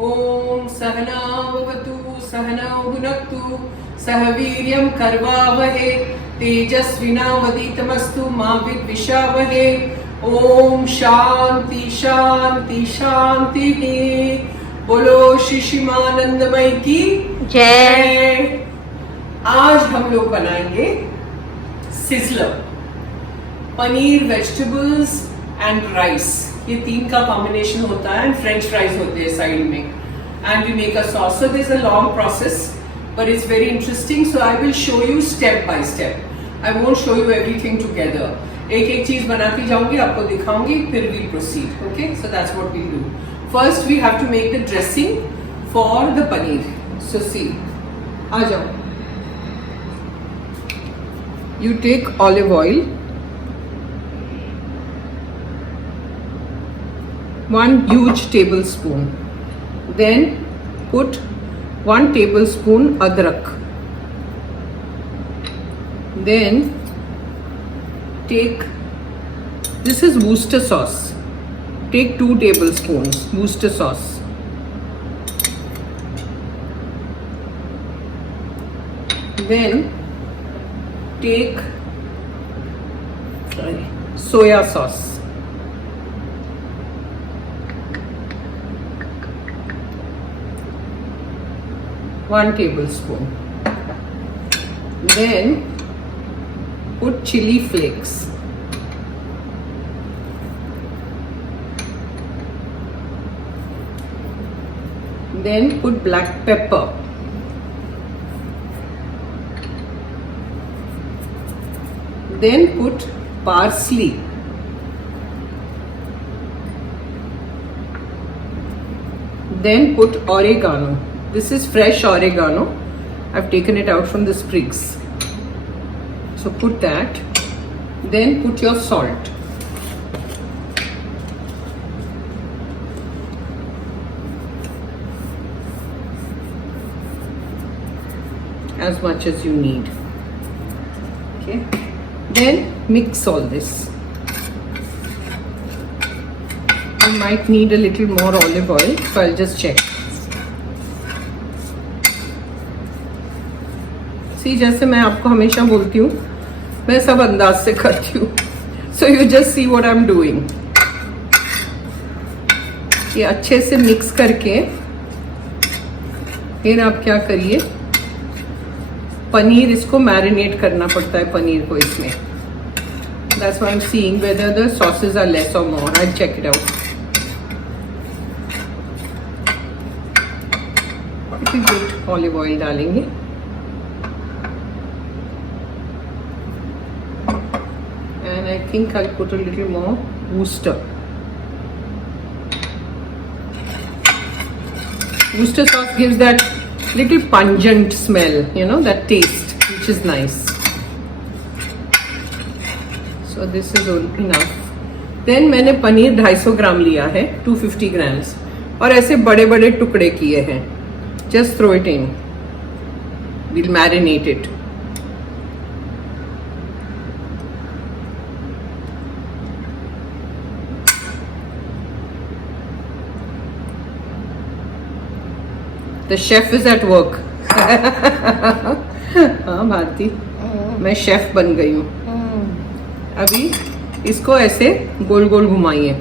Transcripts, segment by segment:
ओम सहना भवतु सहनौ भुनक्तु सह वीर्यं करवावहे तेजस्विनावधीतमस्तु मा विद्विषावहे। ओम शांति शांति शांति। बोलो श्री शिमानंदमय की जय। आज हम लोग बनाएंगे sizzler, paneer, vegetables and rice. ये तीन का कॉम्बिनेशन होता है एंड फ्रेंच फ्राइज होते हैं साइड में, and we make a sauce. So this a long process but it's very interesting, so I will show you step by step. I won't show you everything together. एक एक चीज बनाती जाऊंगी, आपको दिखाऊंगी, फिर we'll proceed. Okay, so that's what we'll do. First we have to make the dressing for the paneer. So see, आ जाओ. You take olive oil, 1 huge tablespoon. Then put 1 tablespoon adrak. Then take, this is Worcester sauce. Take 2 tablespoons Worcester sauce. Then take soya sauce. One tablespoon. Then put chili flakes. Then put black pepper. Then put parsley. Then put oregano. This is fresh oregano. I've taken it out from the sprigs. So put that. Then put your salt. As much as you need. Okay. Then mix all this. You might need a little more olive oil, so I'll just check. सी, जैसे मैं आपको हमेशा बोलती हूँ, मैं सब अंदाज से करती हूँ. So you just see what I am doing. ये अच्छे से मिक्स करके फिर आप क्या करिए, पनीर, इसको मैरिनेट करना पड़ता है पनीर को इसमें. That's why I am seeing whether the sauces are less और more. I check it out. Good olive oil डालेंगे. And I think I'll put a little more Worcester. Worcester sauce gives that little pungent smell, you know, that taste, which is nice. So this is enough. Then मैंने पनीर 250 ग्राम लिया है, 250 grams, और ऐसे बड़े बड़े टुकड़े किए हैं. Just throw it in. We'll marinate it. The chef is at work. हाँ भारती, मैं शेफ बन गई हूँ. अभी इसको ऐसे गोल गोल घुमाइए.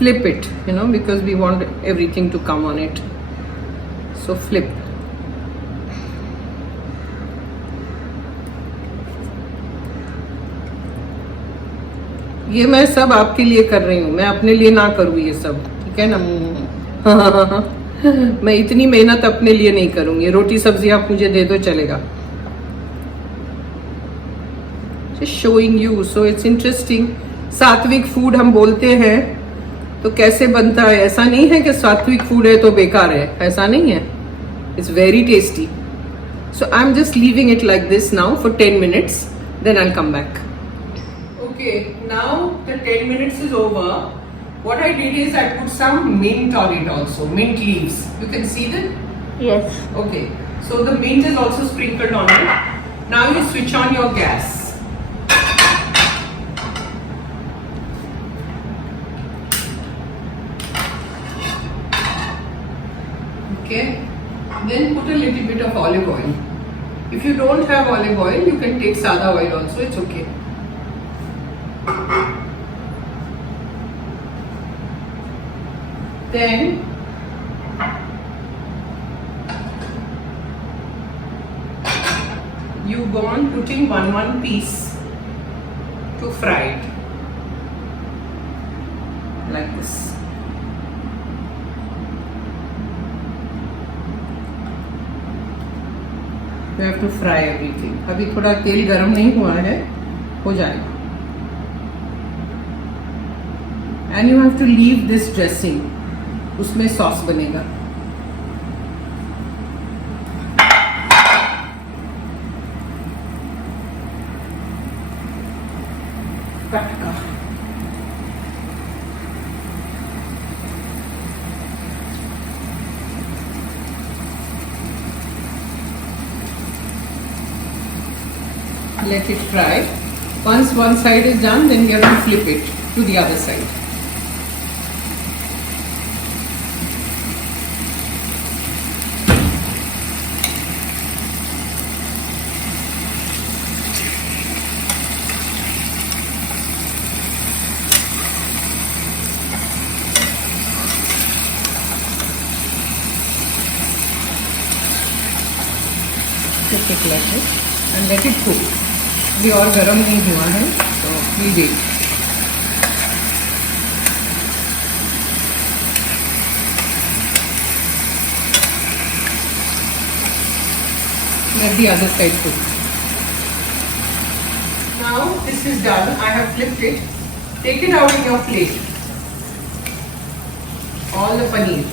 Flip it, you know, because we want everything to come on it. So flip. ये मैं सब आपके लिए कर रही हूँ, मैं अपने लिए ना करूँ ये सब, ठीक है ना. मैं इतनी मेहनत अपने लिए नहीं करूंगी. रोटी सब्जी आप मुझे दे दो, चलेगा. Just showing you, so it's interesting. सात्विक फूड हम बोलते हैं तो कैसे बनता है. ऐसा नहीं है कि सात्विक फूड है तो बेकार है, ऐसा नहीं है. It's very tasty. So I'm just leaving it like this now for 10 minutes. Then I'll come back. Okay, now the 10 minutes is over. What I did is I put some mint on it also, mint leaves. You can see them? Yes. Okay. So the mint is also sprinkled on it. Now you switch on your gas. bit of olive oil. If you don't have olive oil, you can take sada oil also, it's okay. Then you go on putting one piece to fry it like this. You have to fry everything. अभी थोड़ा तेल गरम नहीं हुआ है, हो जाएगा. And you have to leave this dressing. उसमें सॉस बनेगा. कटका. Let it fry. Once one side is done, then you have to flip it to the other side. Flip it like this and let it cook. अभी और गरम नहीं हुआ है, तो we wait. Let the other side cook. Now this is done. I have flipped it. Take it out in your plate. All the paneer.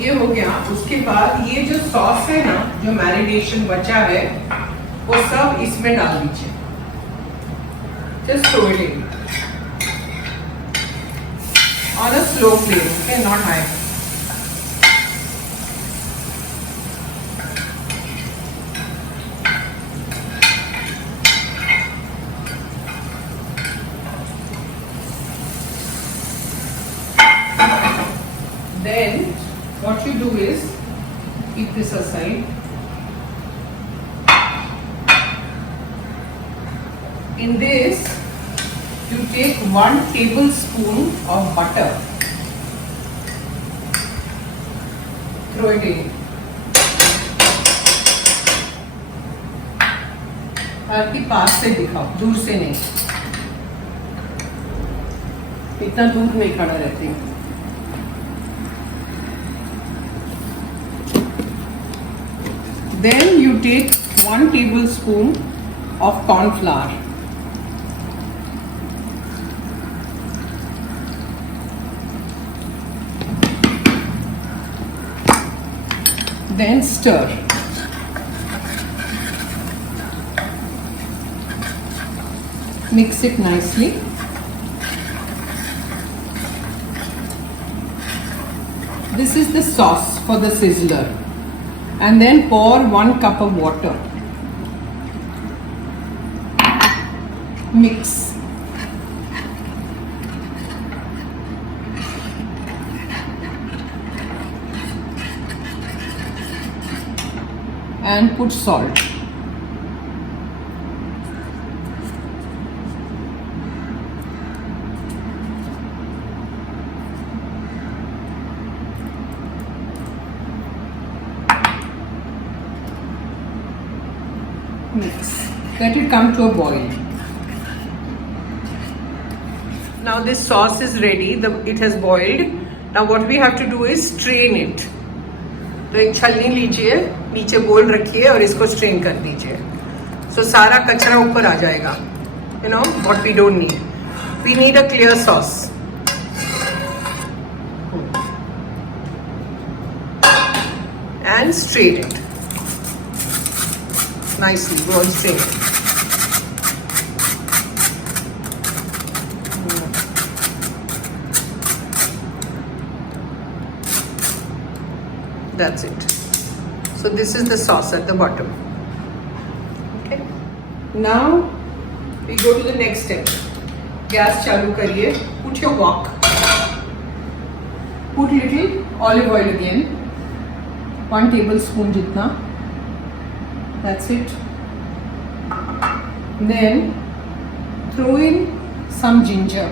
ये हो गया. उसके बाद ये जो सॉस है ना, जो मैरिनेशन बचा है, वो सब इसमें डाल दीजिए. Just throw it in on a slow flame, okay, not high. Then what you do is keep this aside. In this, you take 1 tablespoon of butter. Throw it in. आपकी पास से दिखाओ, दूर से नहीं. इतना दूर नहीं खड़ा रहती हूँ. Then you take 1 tablespoon of corn flour. Then stir. Mix it nicely. This is the sauce for the sizzler. And then pour 1 cup of water. Mix. And put salt. Mix. Let it come to a boil. Now this sauce is ready. It has boiled. Now what we have to do is strain it. तो एक छलनी लीजिए, नीचे बोल रखिए और इसको strain कर दीजिए. So सारा कचरा ऊपर आ जाएगा. You know what we don't need. We need a clear sauce. And strain it nicely. Go and strain it. That's it. So this is the sauce at the bottom. Now we go to the next step. Gas चालू करिए. Put your wok. Put little olive oil again. 1 tablespoon जितना. That's it. Then throw in some ginger.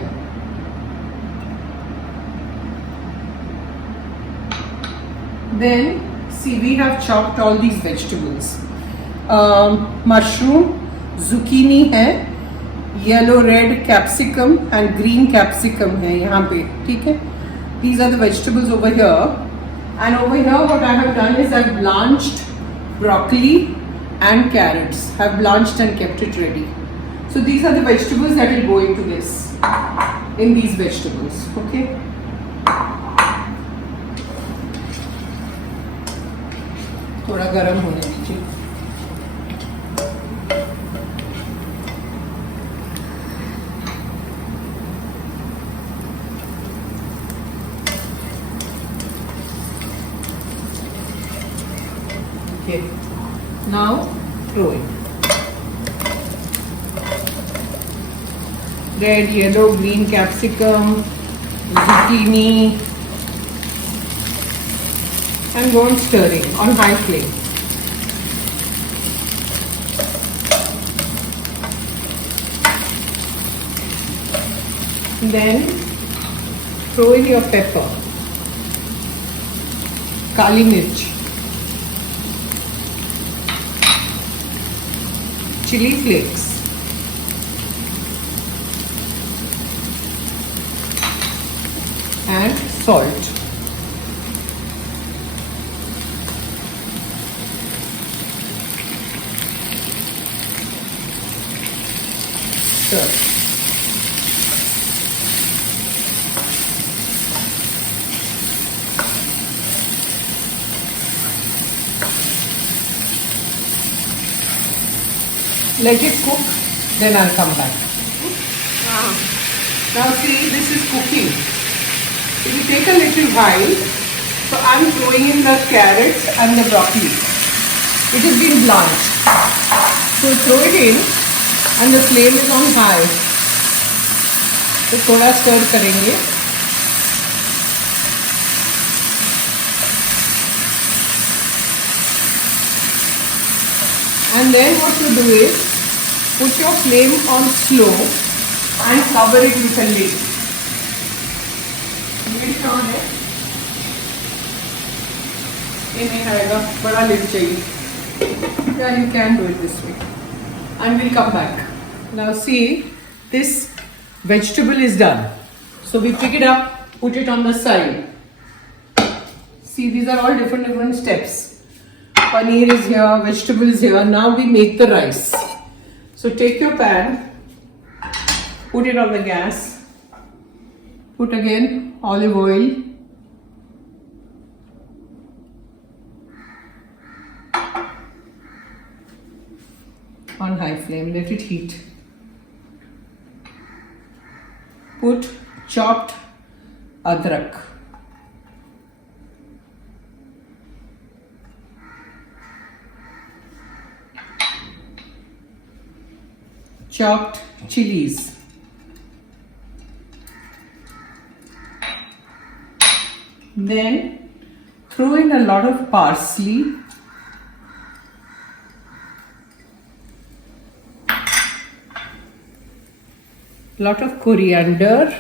Then see, we have chopped all these vegetables. Mushroom, zucchini है, yellow red capsicum and green capsicum है यहाँ पे, ठीक है? These are the vegetables over here. And over here what I have done is I've blanched broccoli and carrots. I've blanched and kept it ready. So these are the vegetables that will go into this, in these vegetables, okay? थोड़ा गरम होने दीजिए. Okay. Now throw it. Red, yellow, green capsicum, zucchini, and go on stirring on high flame. Then throw in your pepper, kali mirch, chili flakes, and salt. Stir. Let it cook, then I'll come back. Now see, this is cooking. It will take a little while. So I'm throwing in the carrots and the broccoli. It has been blanched. So throw it in and the flame is on high. तो थोड़ा stir करेंगे. And then what you do is put your flame on slow and cover it with a lid. Lid कहाँ है? ये नहीं आएगा, बड़ा lid चाहिए. Yeah, you can do it this way. And we'll come back. Now see, this vegetable is done. So we pick it up, put it on the side. See, these are all different steps. Paneer is here, vegetable is here. Now we make the rice. So take your pan, put it on the gas, put again olive oil, on high flame, let it heat. Put chopped adrak. Chopped chilies. Then throw in a lot of parsley. Lot of coriander.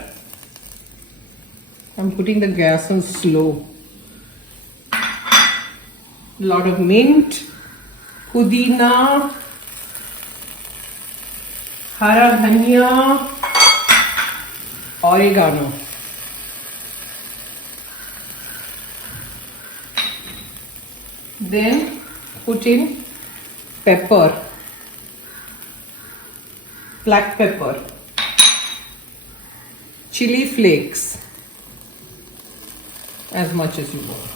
I'm putting the gas on slow. Lot of mint, pudina, hara dhania, oregano. Then put in pepper, black pepper, chili flakes, as much as you want.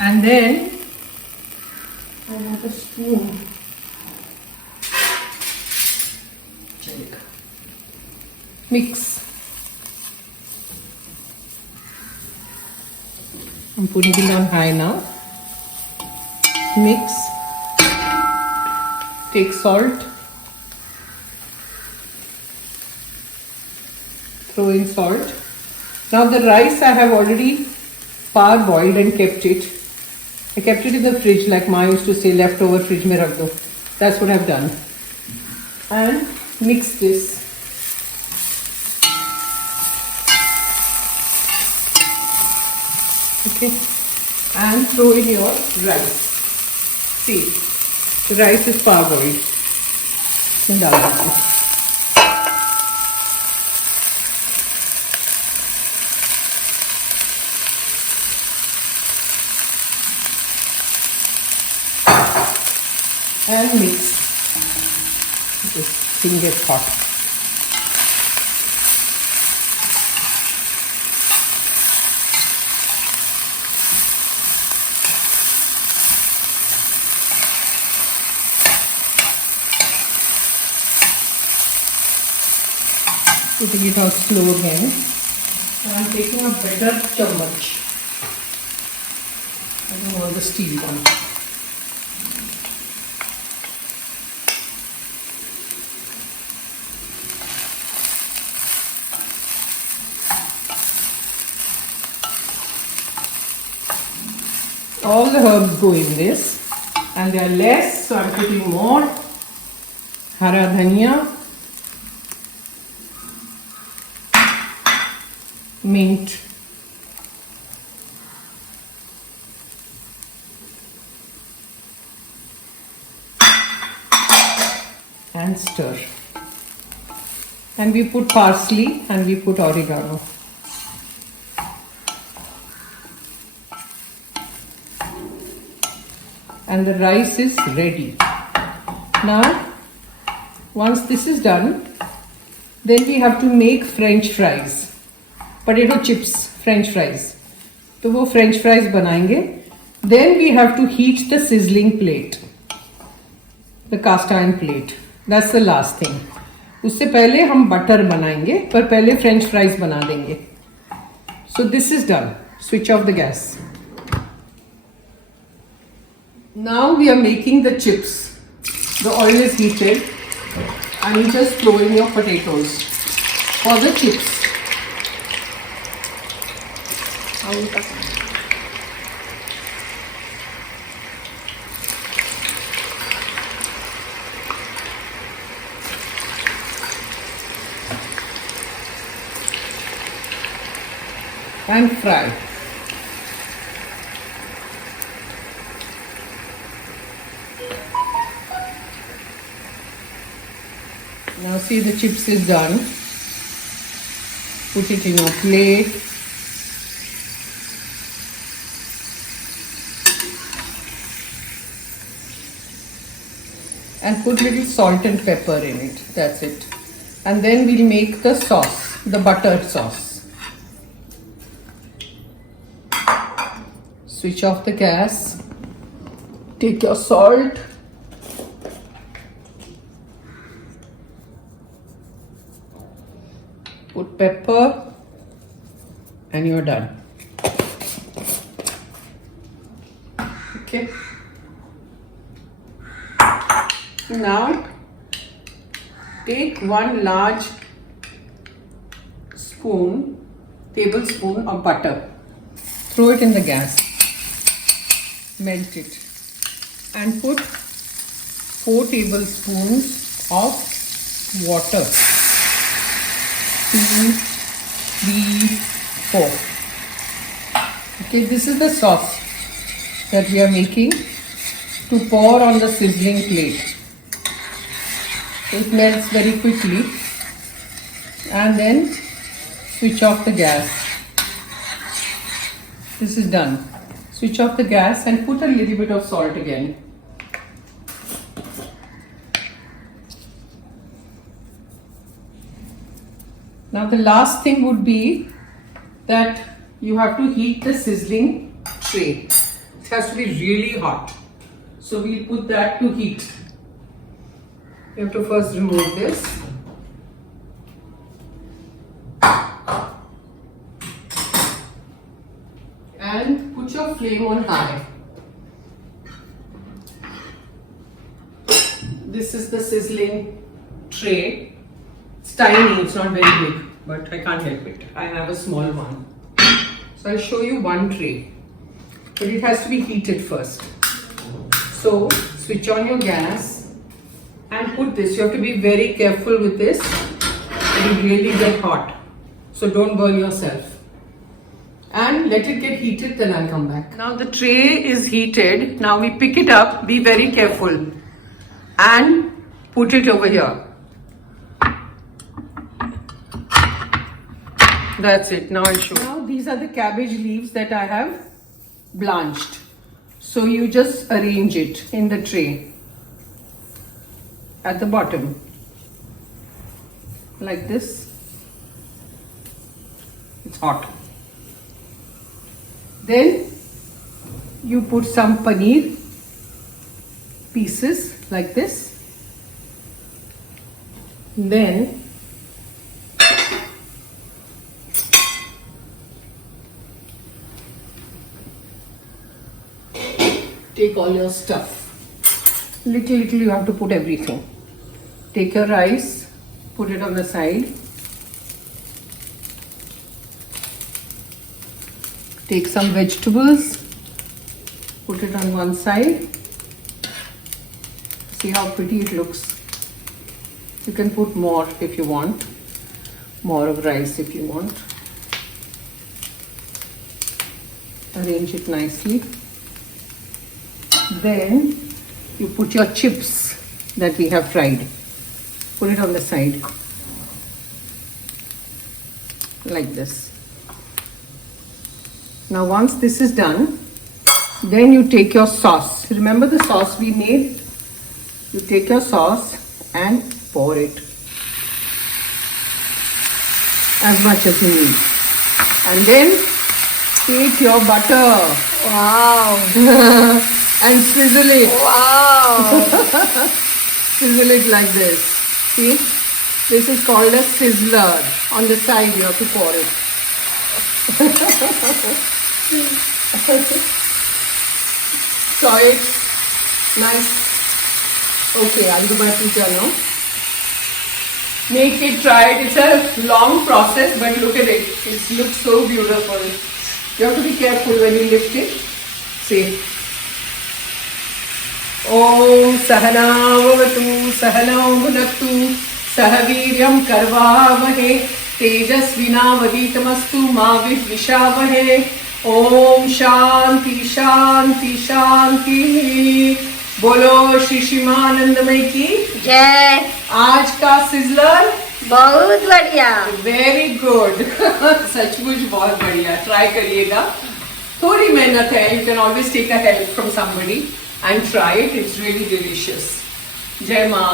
And then I want a spoon. Mix. I'm putting it on high now. Mix. Take salt. Throw in salt. Now the rice I have already parboiled and kept it. I kept it in the fridge, like Ma used to say, leftover fridge mein rakh do. That's what I've done. And mix this. Okay. And throw in your rice. See, the rice is parboiled. And डाल दीजिए. And mix. This thing gets hot. Putting it on slow again. And I'm taking a better chammach. I don't want the steel one. All the herbs go in this, and they are less, so I'm putting more. Hara dhania, mint, and stir. And we put parsley and we put oregano. And the rice is ready. Now, once this is done, then we have to make French fries. Potato chips, French fries. तो वो French fries बनाएंगे. Then we have to heat the sizzling plate, the cast iron plate. That's the last thing. उससे पहले हम butter बनाएंगे, पर पहले French fries बना देंगे. So this is done. Switch off the gas. Now we are making the chips. The oil is heated and you just throw in your potatoes for the chips. And fry. Now see, the chips is done. Put it in your plate. And put little salt and pepper in it. That's it. And then we'll make the sauce, the buttered sauce. Switch off the gas. Take your salt. Put pepper and you're done. Okay. Now take one large tablespoon of butter. Throw it in the gas. Melt it. And put 4 tablespoons of water. 2, 3, 4. Okay, this is the sauce that we are making to pour on the sizzling plate. It melts very quickly, and then switch off the gas. This is done. Switch off the gas and put a little bit of salt again. Now the last thing would be that you have to heat the sizzling tray. It has to be really hot. So we'll put that to heat. You have to first remove this. And put your flame on high. This is the sizzling tray. It's tiny, it's not very big, but I can't help it. I have a small one. So I'll show you one tray, but it has to be heated first. So switch on your gas and put this. You have to be very careful with this. It will really get hot. So don't burn yourself. And let it get heated, then I'll come back. Now the tray is heated. Now we pick it up. Be very careful. And put it over here. That's it. Now I'll show you. Now these are the cabbage leaves that I have blanched. So you just arrange it in the tray at the bottom. Like this. It's hot. Then you put some paneer pieces like this. Then take all your stuff. Little you have to put everything. Take your rice, put it on the side. Take some vegetables, put it on one side. See how pretty it looks. You can put more if you want, more of rice if you want. Arrange it nicely. Then you put your chips that we have fried. Put it on the side. Like this. Now once this is done, then you take your sauce. Remember the sauce we made? You take your sauce and pour it. As much as you need. And then take your butter. Wow. And sizzle it. Wow. Sizzle it like this. See? This is called a sizzler. On the side you have to pour it. Saw it. Nice. Okay, I'll do my pizza now. Make it, try it. It's a long process, but look at it. It looks so beautiful. You have to be careful when you lift it. See. Om Sahana Vavatu Sahana Bhunaktu Sahaviryam Karvavahe Tejasvinavaditamastu Ma Vishavahe. Om Shanti Shanti Shanti. बोलो श्री शिमानंदमय की जय। आज का sizzler बहुत बढ़िया। Very good. सचमुच बहुत बढ़िया। ट्राई करिएगा। थोड़ी मेहनत है। You can always take a help from somebody and try it. It's really delicious. जय माँ।